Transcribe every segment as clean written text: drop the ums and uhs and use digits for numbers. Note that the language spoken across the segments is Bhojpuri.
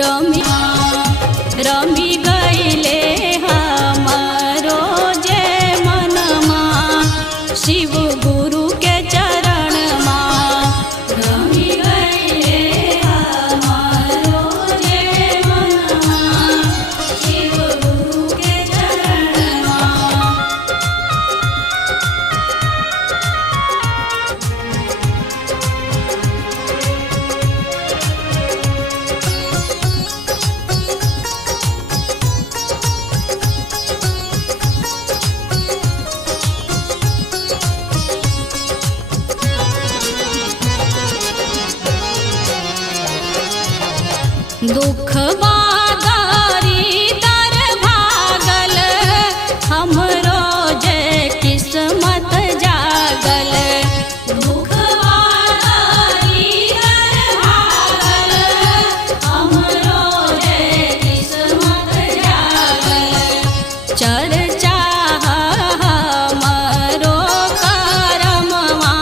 रमी रमी गईले हमारो जे मनमा शिव गुरु के चरण माँ रमी गईले हमारो जे मनमा शिव गुरु के चरण माँ। दुख बागारी तर भागल हमरो जे किस्मत जागल दुख बागारी तर भागल हमरो जे किस्मत जागल चर्चा हमरो करमवा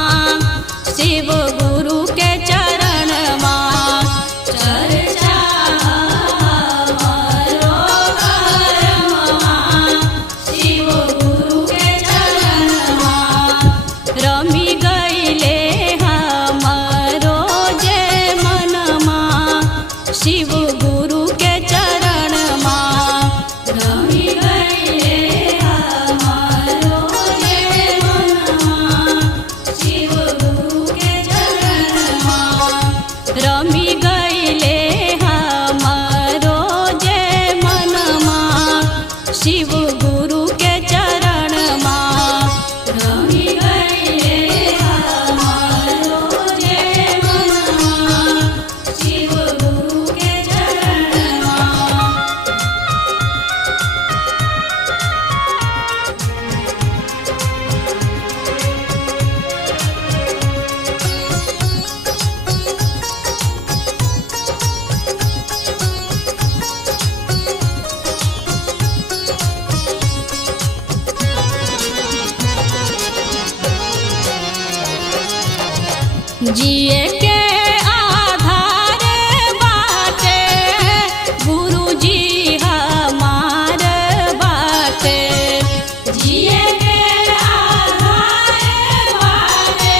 शिव गुरु के चरण माँ चर्चा रमी गईले हमारो जे मनमा शिव गुरु के चरण माँ रमी गईले हमारो जे मनमा शिव गुरु के चरण माँ रमी गईले हमारो जे मनमा शिव गुरु के चरण माँ रमी जिए के आधार बाटे गुरुजी हमार बाटे जिए के आधार बाटे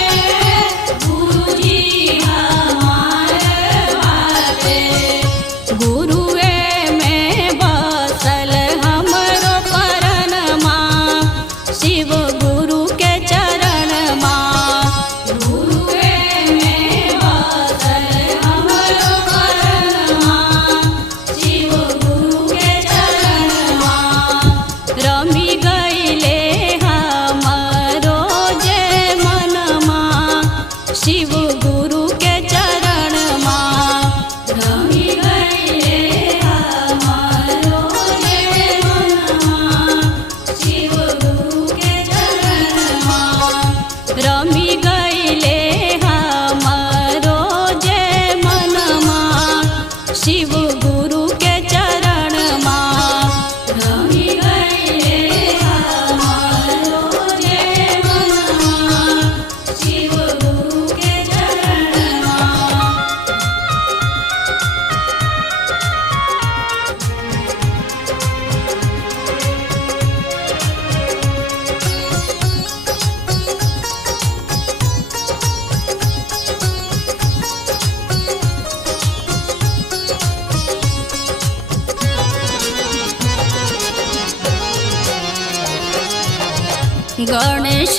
गुरुजी हमार बाटे गुरुए में बसल हमरो परनमा शिव गुरु के चरण माँ रमी गईले हमारो जे मनमा शिव गुरु के चरण माँ रमी गईले हमारो जे मनमा शिव गुरु के चरण माँ रमी गईले हमारो जे मनमा शिव गुरु के चरण माँ रमी गणेश